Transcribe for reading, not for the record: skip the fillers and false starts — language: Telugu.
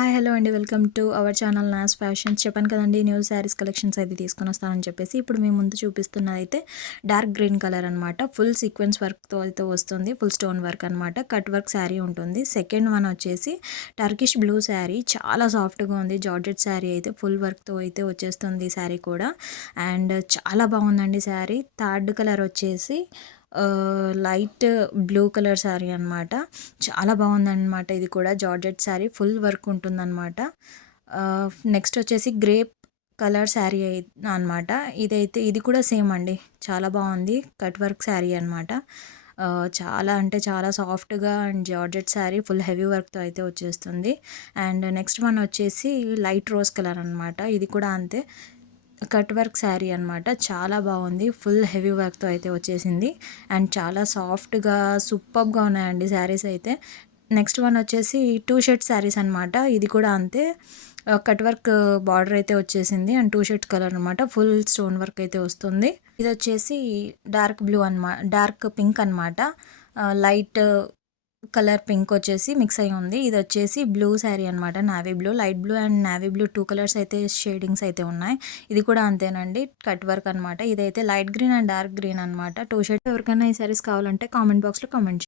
హాయ్ హలో అండి, welcome to our channel Naas fashions. చెప్పాను కదండి, న్యూ శారీస్ కలెక్షన్స్ అయితే తీసుకొని వస్తానని చెప్పేసి. ఇప్పుడు మీ ముందు చూపిస్తున్నది అయితే డార్క్ గ్రీన్ కలర్ అనమాట. ఫుల్ సీక్వెన్స్ వర్క్తో అయితే వస్తుంది, ఫుల్ స్టోన్ వర్క్ అనమాట. కట్ వర్క్ శారీ ఉంటుంది. సెకండ్ వన్ వచ్చేసి టర్కిష్ బ్లూ శారీ, చాలా సాఫ్ట్గా ఉంది. జార్జెట్ శారీ అయితే ఫుల్ వర్క్తో అయితే వచ్చేస్తుంది ఈ శారీ కూడా. అండ్ చాలా బాగుందండి శారీ. థర్డ్ కలర్ వచ్చేసి లైట్ బ్లూ కలర్ శారీ అనమాట. చాలా బాగుందన్నమాట. ఇది కూడా జార్జెట్ శారీ, ఫుల్ వర్క్ ఉంటుందన్నమాట. నెక్స్ట్ వచ్చేసి గ్రేప్ కలర్ శారీ అనమాట. ఇది కూడా సేమ్ అండి, చాలా బాగుంది. కట్ వర్క్ శారీ అనమాట. చాలా అంటే చాలా సాఫ్ట్గా and georgette sari, full heavy వర్క్తో అయితే వచ్చేస్తుంది. అండ్ నెక్స్ట్ వన్ వచ్చేసి లైట్ రోజ్ కలర్ అనమాట. ఇది కూడా అంతే, కట్ వర్క్ శారీ అనమాట. చాలా బాగుంది, ఫుల్ హెవీ వర్క్తో అయితే వచ్చేసింది. అండ్ చాలా సాఫ్ట్గా సూపర్గా ఉన్నాయండి శారీస్ అయితే. నెక్స్ట్ వన్ వచ్చేసి టూ షర్ట్ శారీస్ అనమాట. ఇది కూడా అంతే, కట్ వర్క్ బార్డర్ అయితే వచ్చేసింది అండ్ టూ షర్ట్స్ కలర్ అనమాట. ఫుల్ స్టోన్ వర్క్ అయితే వస్తుంది. ఇది వచ్చేసి డార్క్ బ్లూ అనమాట, డార్క్ పింక్ అనమాట. లైట్ కలర్ పింక్ వచ్చేసి మిక్స్ అయి ఉంది. ఇది వచ్చేసి బ్లూ శారీ అనమాట, navy blue, light blue and navy blue, two colours అయితే షేడింగ్స్ అయితే ఉన్నాయి. ఇది కూడా అంతేనండి, కట్ వర్క్ అనమాట. ఇదైతే light green and dark green అనమాట. Two shirt. ఎవరికైనా ఈ శారీస్ కావాలంటే కామెంట్ బాక్స్లో కామెంట్